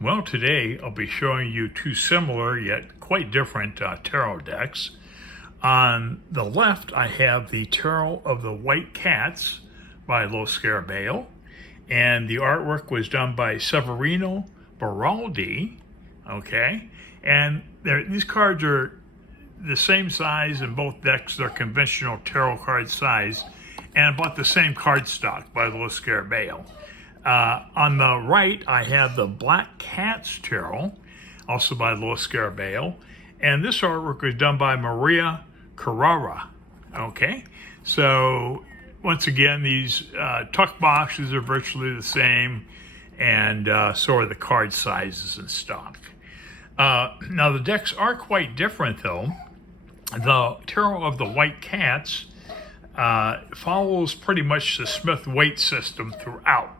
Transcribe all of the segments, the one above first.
Well, today I'll be showing you two similar yet quite different tarot decks. On the left, I have the Tarot of the White Cats by Lo Scarabeo, and the artwork was done by Severino Baraldi. Okay, and these cards are the same size in both decks. They're conventional tarot card size, and about the same cardstock by Lo Scarabeo. On the right, I have the Black Cats Tarot, also by Lo Scarabeo, and this artwork was done by Maria Kurara. Okay, so once again, these tuck boxes are virtually the same, and so are the card sizes and stock. Now, the decks are quite different, though. The Tarot of the White Cats follows pretty much the Smith-Waite system throughout,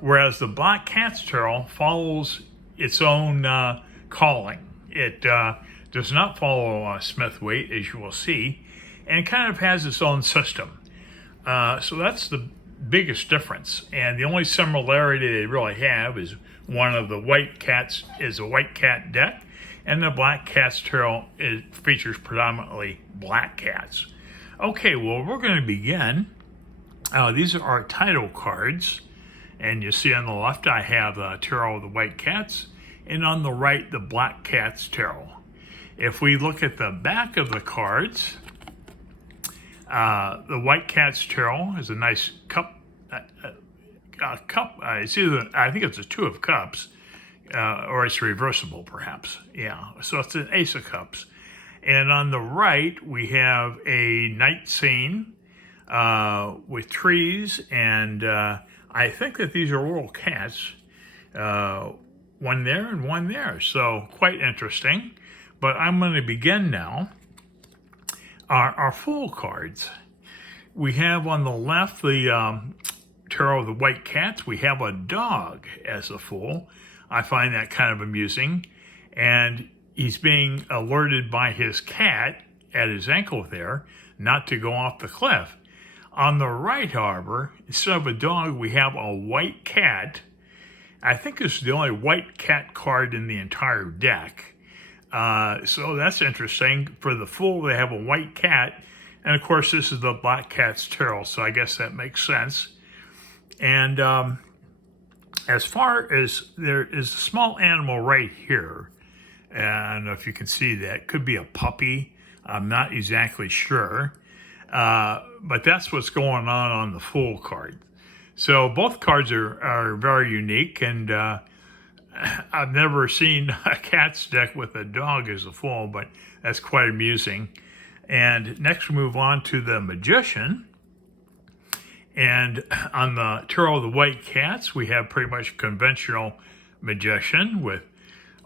whereas the Black Cats Tarot follows its own calling. It does not follow Smith-Waite, as you will see, and kind of has its own system. So that's the biggest difference. And the only similarity they really have is one of the White Cats is a White Cat deck, and the Black Cats Tarot features predominantly black cats. Okay, well, we're going to begin. These are our title cards. And you see on the left, I have the Tarot of the White Cats, and on the right, the Black Cats Tarot. If we look at the back of the cards, the White Cats Tarot is a nice cup. It's either, I think it's a Two of Cups, or it's reversible, perhaps. Yeah, so it's an Ace of Cups. And on the right, we have a night scene with trees and I think that these are little cats, one there and one there, so quite interesting. But I'm going to begin now. Our full cards. We have on the left the Tarot of the White Cats. We have a dog as a fool. I find that kind of amusing. And he's being alerted by his cat at his ankle there not to go off the cliff. On the right, however, instead of a dog, we have a white cat. I think this is the only white cat card in the entire deck. So that's interesting. For the Fool, they have a white cat. And, of course, this is the Black Cat's Tarot, so I guess that makes sense. And as far as there is a small animal right here, and if you can see that, could be a puppy. I'm not exactly sure. But that's what's going on the Fool card. So both cards are very unique, and I've never seen a cat's deck with a dog as a Fool, but that's quite amusing. And next we move on to the Magician. And on the Tarot of the White Cats, we have pretty much conventional Magician with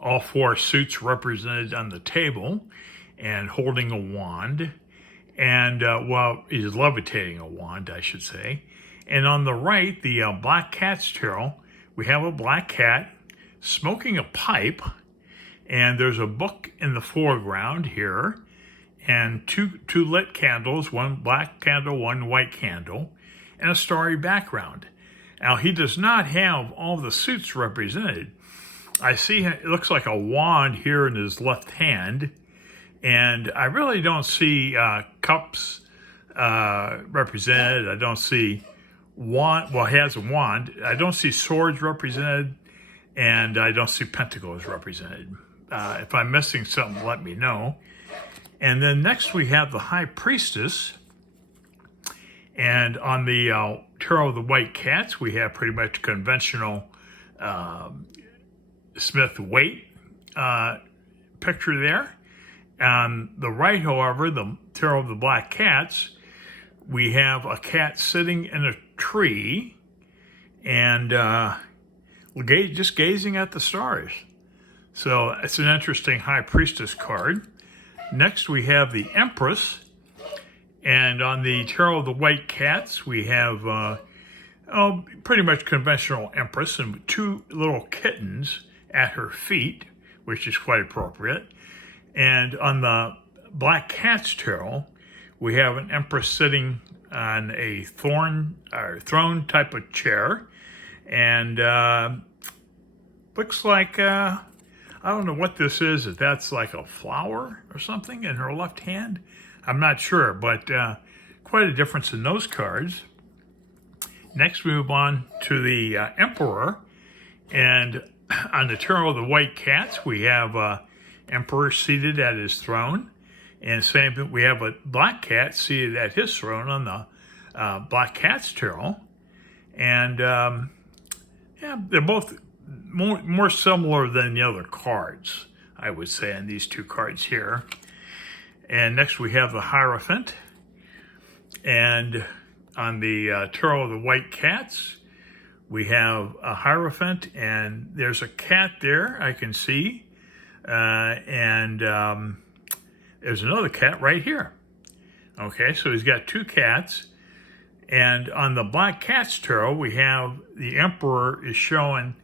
all four suits represented on the table and holding a wand. And, he's levitating a wand, I should say. And on the right, the Black Cat's Tarot, we have a black cat smoking a pipe. And there's a book in the foreground here. And two lit candles, one black candle, one white candle, and a starry background. Now, he does not have all the suits represented. I see it looks like a wand here in his left hand. And I really don't see cups represented. I don't see wand. Well, he has a wand. I don't see swords represented, and I don't see pentacles represented. If I'm missing something, let me know. And then next we have the High Priestess. And on the Tarot of the White Cats, we have pretty much conventional Smith-Waite picture there. On the right, however, the Tarot of the Black Cats, we have a cat sitting in a tree and just gazing at the stars. So it's an interesting High Priestess card. Next, we have the Empress. And on the Tarot of the White Cats, we have pretty much conventional Empress and two little kittens at her feet, which is quite appropriate. And on the Black Cat's Tarot, we have an Empress sitting on a throne type of chair. And looks like, I don't know what this is, if that's like a flower or something in her left hand. I'm not sure, but quite a difference in those cards. Next, we move on to the Emperor. And on the Tarot of the White Cats, we have Emperor seated at his throne. And same, we have a Black Cat seated at his throne on the Black Cat's Tarot. And yeah, they're both more similar than the other cards, I would say, on these two cards here. And next we have the Hierophant. And on the Tarot of the White Cats, we have a Hierophant, and there's a cat there I can see. And there's another cat right here. Okay, so he's got two cats. And on the Black Cat's Tarot, we have the Emperor is shown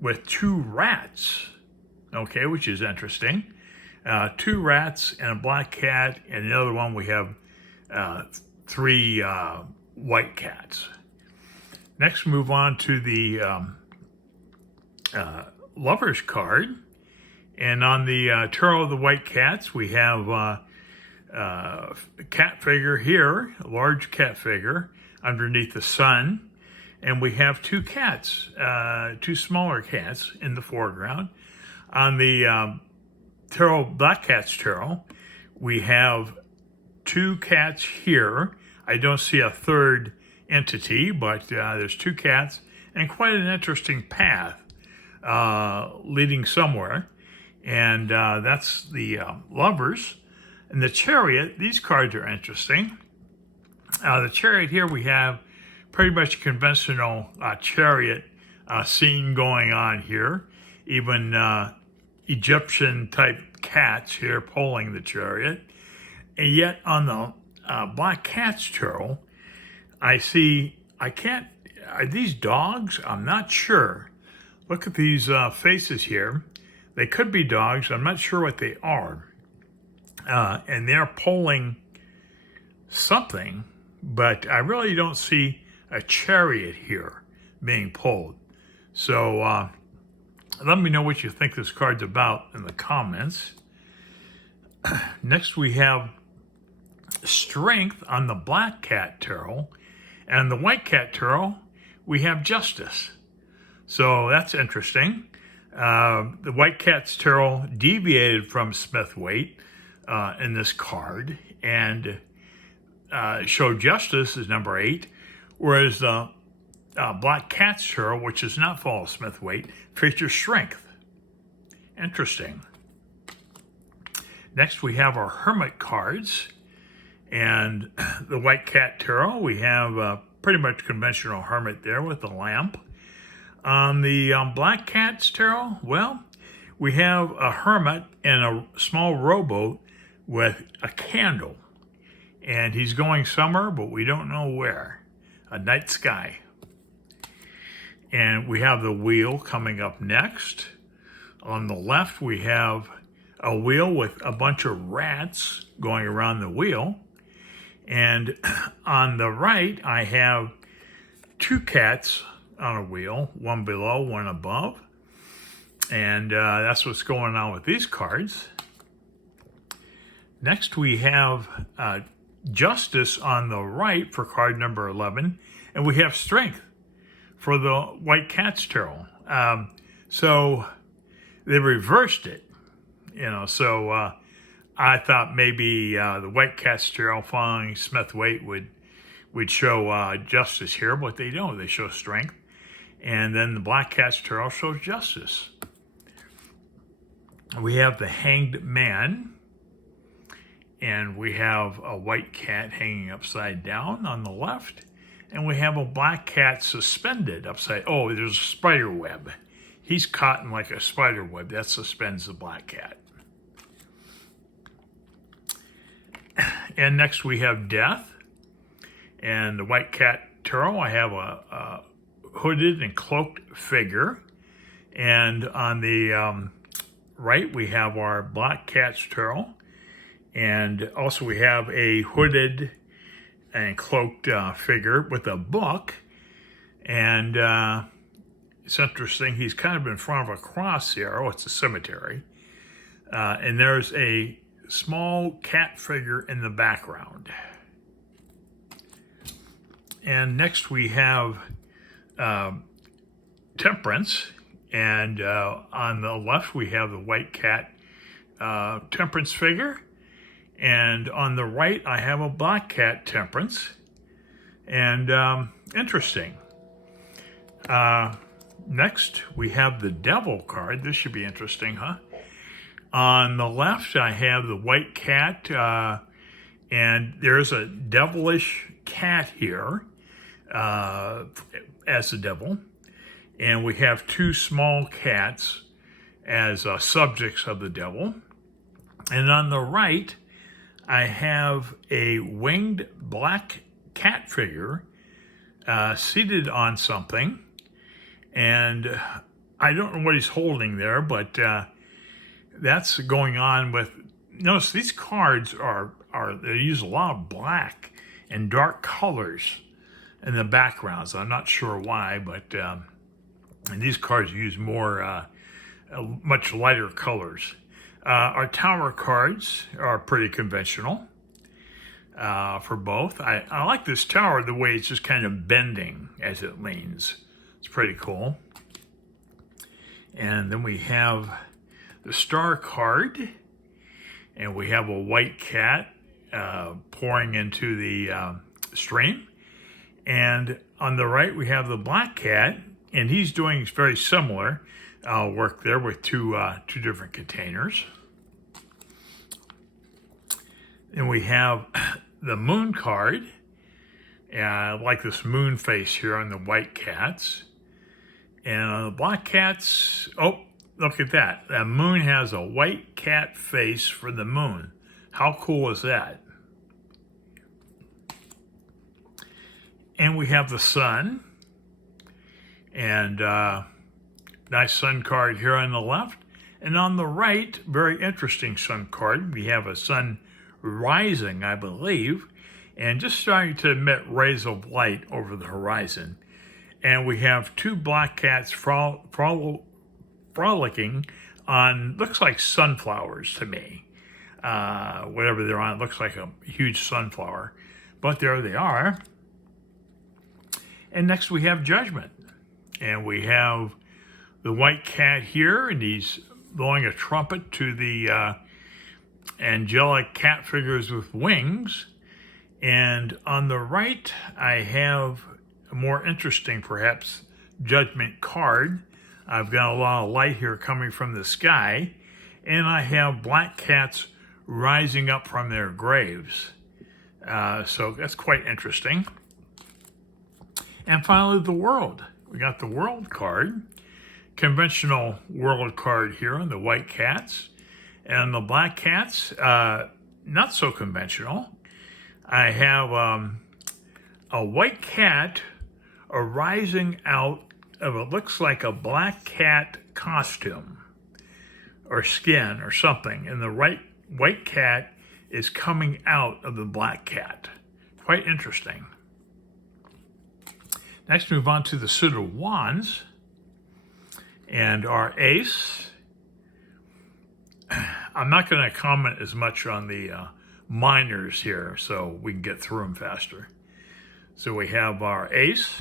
with two rats, okay, which is interesting. Two rats and a black cat, and the other one we have three white cats. Next, move on to the Lover's card. And on the Tarot of the White Cats, we have a cat figure here, a large cat figure underneath the sun. And we have two cats, two smaller cats in the foreground. On the Tarot, Black Cat's Tarot, we have two cats here. I don't see a third entity, but there's two cats and quite an interesting path leading somewhere. And that's the Lovers. And the Chariot, these cards are interesting. The Chariot here, we have pretty much conventional chariot scene going on here. Even Egyptian type cats here pulling the chariot. And yet on the Black Cat's Tarot, are these dogs? I'm not sure. Look at these faces here. They could be dogs. I'm not sure what they are. And they're pulling something, but I really don't see a chariot here being pulled. So let me know what you think this card's about in the comments. Next, we have Strength on the Black Cat Tarot. And the White Cat Tarot, we have Justice. So that's interesting. The White Cat's Tarot deviated from Smith-Waite in this card and showed Justice as number 8, whereas the Black Cat's Tarot, which does not follow Smith-Waite, features Strength. Interesting. Next, we have our Hermit cards. And the White Cat Tarot, we have a pretty much conventional hermit there with the lamp. On the Black Cat's Tarot, well, we have a hermit in a small rowboat with a candle. And he's going somewhere, but we don't know where. A night sky. And we have the wheel coming up next. On the left, we have a wheel with a bunch of rats going around the wheel. And on the right, I have two cats on a wheel, one below, one above. And that's what's going on with these cards. Next, we have Justice on the right for card number 11. And we have Strength for the White Cat's Tarot. So they reversed it, so I thought maybe the White Cat's Tarot following Smith-Waite would show Justice here, but they don't. They show Strength. And then the Black Cat's Tarot shows Justice. We have the Hanged Man. And we have a white cat hanging upside down on the left. And we have a black cat suspended upside. Oh, there's a spider web. He's caught in like a spider web. That suspends the black cat. And next we have Death. And the White Cat Tarot, I have a hooded and cloaked figure. And on the right, we have our Black Cat's Tarot. And also we have a hooded and cloaked figure with a book. And It's interesting. He's kind of in front of a cross here. Oh, it's a cemetery. And there's a small cat figure in the background. And next we have Temperance. And on the left we have the white cat Temperance figure. And on the right I have a black cat Temperance. And interesting. Next we have the Devil card. This should be interesting, huh? On the left I have the white cat, and there's a devilish cat here as the devil. And we have two small cats as subjects of the devil. And on the right, I have a winged black cat figure seated on something. And I don't know what he's holding there, but that's going on with... Notice these cards they use a lot of black and dark colors in the backgrounds. I'm not sure why, but and these cards use more, much lighter colors. Our tower cards are pretty conventional for both. I like this tower the way it's just kind of bending as it leans. It's pretty cool. And then we have the star card, and we have a white cat pouring into the stream. And on the right, we have the black cat, and he's doing very similar work there with two different containers. And we have the moon card, like this moon face here on the white cats. And on the black cats, oh, look at that. That moon has a white cat face for the moon. How cool is that? And we have the sun. And nice sun card here on the left. And on the right, very interesting sun card. We have a sun rising, I believe, and just starting to emit rays of light over the horizon. And we have two black cats frolicking on, looks like sunflowers to me. Whatever they're on, it looks like a huge sunflower. But there they are. And next we have Judgment. And we have the white cat here, and he's blowing a trumpet to the angelic cat figures with wings. And on the right, I have a more interesting, perhaps, Judgment card. I've got a lot of light here coming from the sky, and I have black cats rising up from their graves. So that's quite interesting. And finally, the World. We got the World card, conventional World card here on the white cats. And the black cats, not so conventional. I have a white cat arising out of what looks like a black cat costume or skin or something. And the white cat is coming out of the black cat. Quite interesting. Next, move on to the suit of wands. And our ace. I'm not going to comment as much on the minors here, so we can get through them faster. So we have our ace,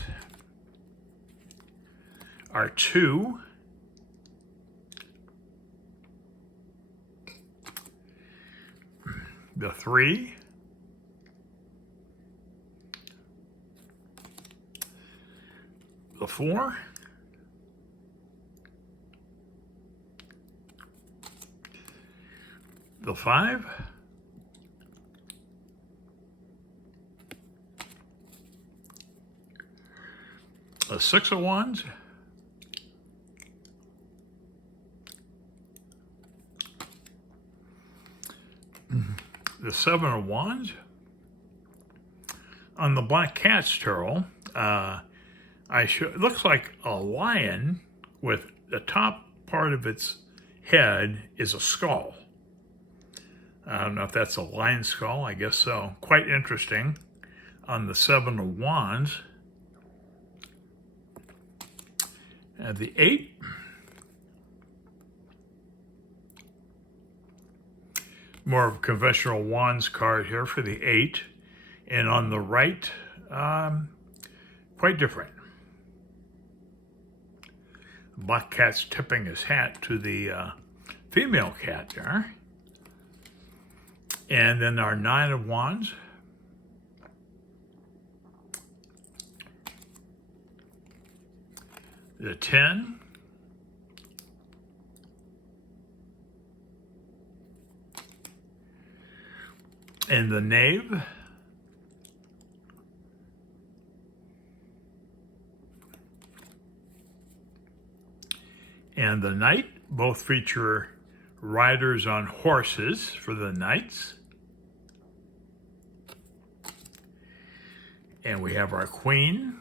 our 2, the 3, the 4, the 5, the 6 of wands, the 7 of wands. On the black cat's tarot, it looks like a lion with the top part of its head is a skull. I don't know if that's a lion skull. I guess so. Quite interesting. On the 7 of wands. At the 8, more of a conventional wands card here for the 8. And on the right, quite different. Black cat's tipping his hat to the female cat there. And then our 9 of wands. The 10. And the knave. And the knight. Both feature riders on horses for the knights. And we have our queen.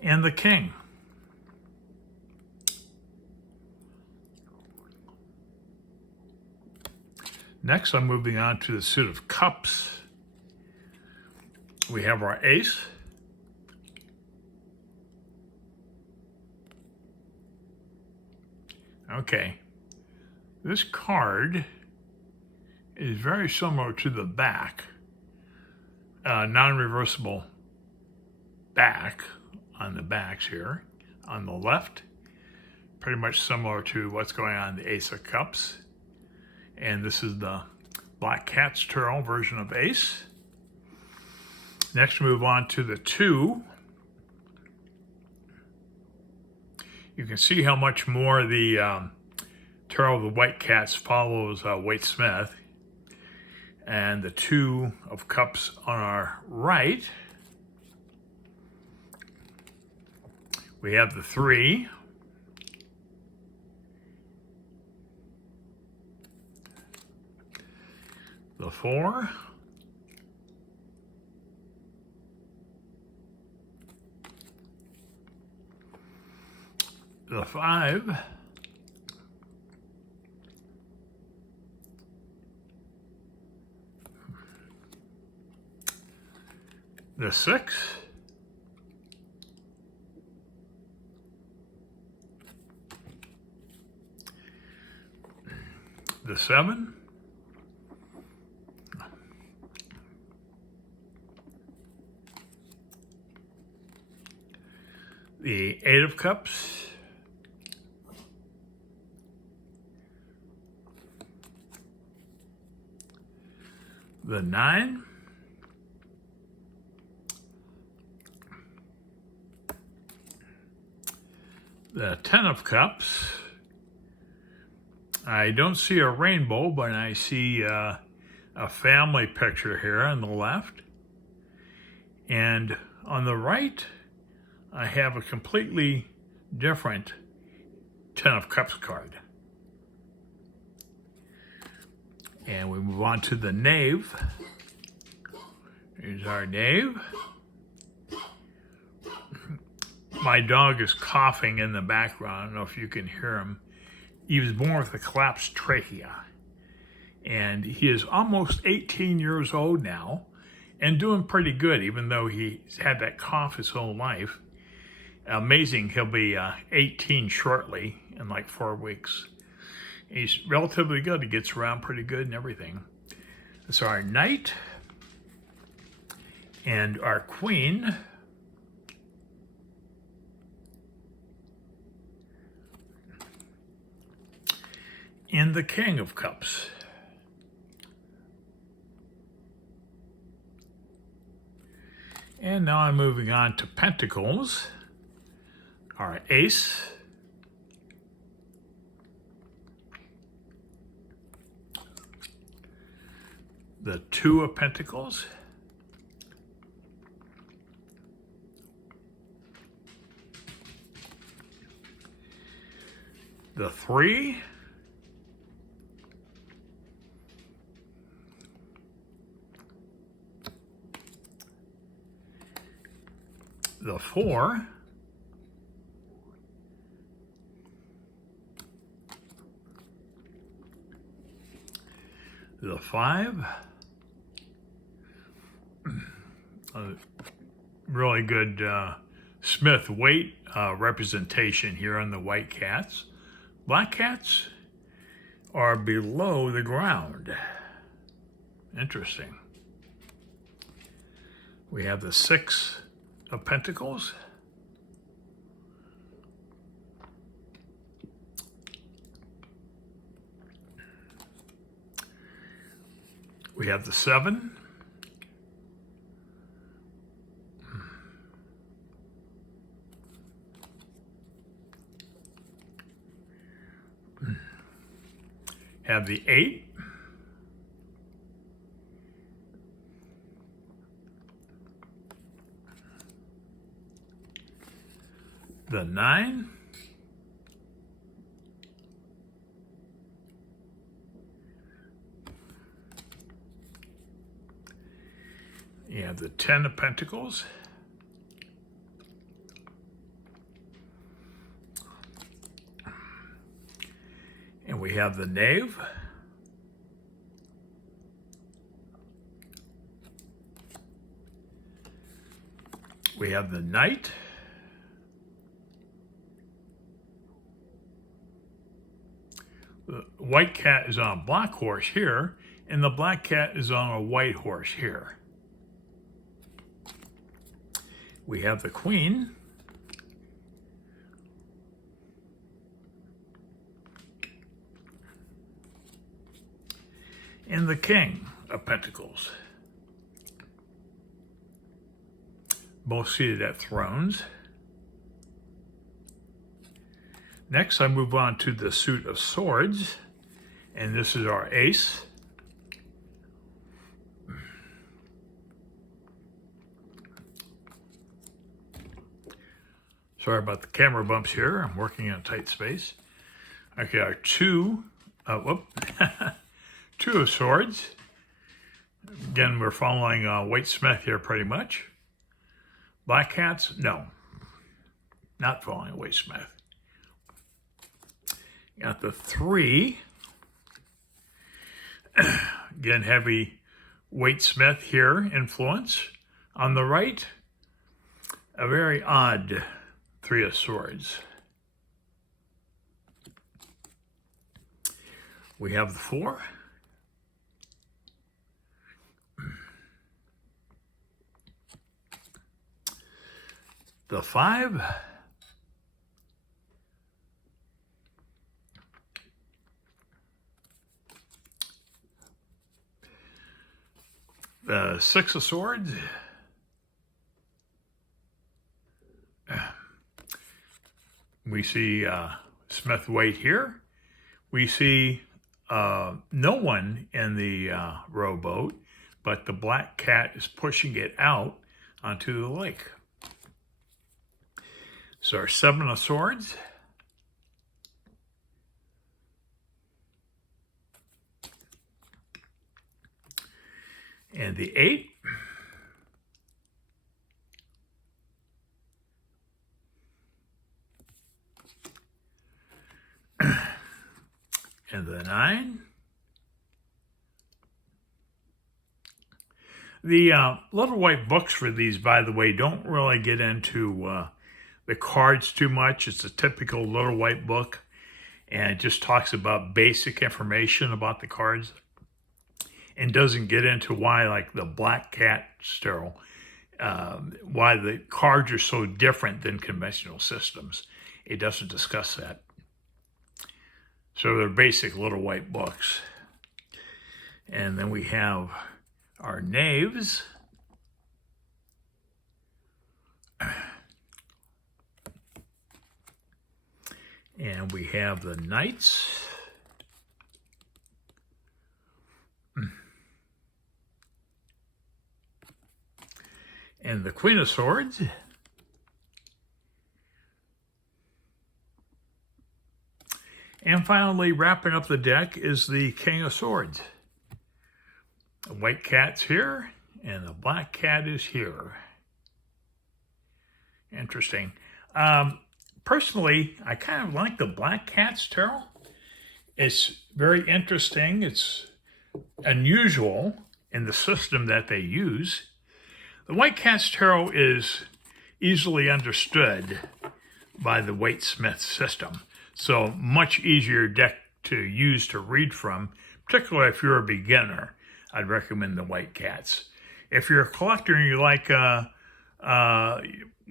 And the king. Next, I'm moving on to the suit of cups. We have our ace. Okay. This card is very similar to the back. Non-reversible back on the backs here. On the left, pretty much similar to what's going on in the Ace of Cups. And this is the Black Cat's Turtle version of Ace. Next, move on to the 2. You can see how much more the Turtle of the White Cats follows Waite Smith. And the 2 of Cups on our right. We have the 3. The 4. The 5. The 6. The 7. The 8 of Cups. The 9. The 10 of Cups. I don't see a rainbow, but I see a family picture here on the left. And on the right, I have a completely different 10 of Cups card. And we move on to the knave. Here's our knave. My dog is coughing in the background. I don't know if you can hear him. He was born with a collapsed trachea. And he is almost 18 years old now and doing pretty good, even though he's had that cough his whole life. Amazing, he'll be 18 shortly in like 4 weeks. He's relatively good. He gets around pretty good and everything. So our knight and our queen. And the King of Cups. And now I'm moving on to Pentacles. Our Ace. The 2 of Pentacles. The 3. The 4. The 5. really good Smith weight representation here on the white cats. Black cats are below the ground. Interesting. We have the 6 of Pentacles. We have the 7. Have the 8. The 9. You have the 10 of Pentacles. And we have the Knave. We have the Knight. The white cat is on a black horse here, and the black cat is on a white horse here. We have the Queen. And the King of Pentacles. Both seated at thrones. Next, I move on to the suit of swords, and this is our ace. Sorry about the camera bumps here. I'm working in a tight space. Okay, our 2, two of swords. Again, we're following Waite Smith here pretty much. Black cats, no, not following Waite Smith. Got the 3. Again, heavy Waite Smith here influence. On the right, a very odd 3 of swords. We have the 4. The 5. The 6 of swords. We see Smith Waite here. We see no one in the rowboat, but the black cat is pushing it out onto the lake. So our 7 of swords. And the 8. And the 9. The little white books for these, by the way, don't really get into the cards too much. It's a typical little white book, and it just talks about basic information about the cards and doesn't get into why, like the black cat sterile, why the cards are so different than conventional systems. It doesn't discuss that. So they're basic little white books. And then we have our knaves. And we have the knights. And the Queen of Swords. And finally, wrapping up the deck is the King of Swords. The white cat's here, and the black cat is here. Interesting. Personally, I kind of like the black cat's tarot. It's very interesting. It's unusual in the system that they use. The White Cat's Tarot is easily understood by the Waite-Smith system, so much easier deck to use to read from, particularly if you're a beginner. I'd recommend the White Cats. If you're a collector and you like want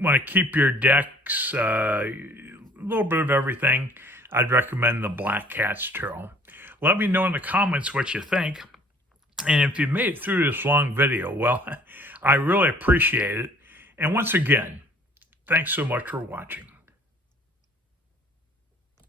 to keep your decks a little bit of everything, I'd recommend the Black Cat's Tarot. Let me know in the comments what you think. And if you made it through this long video, well, I really appreciate it. And once again, thanks so much for watching.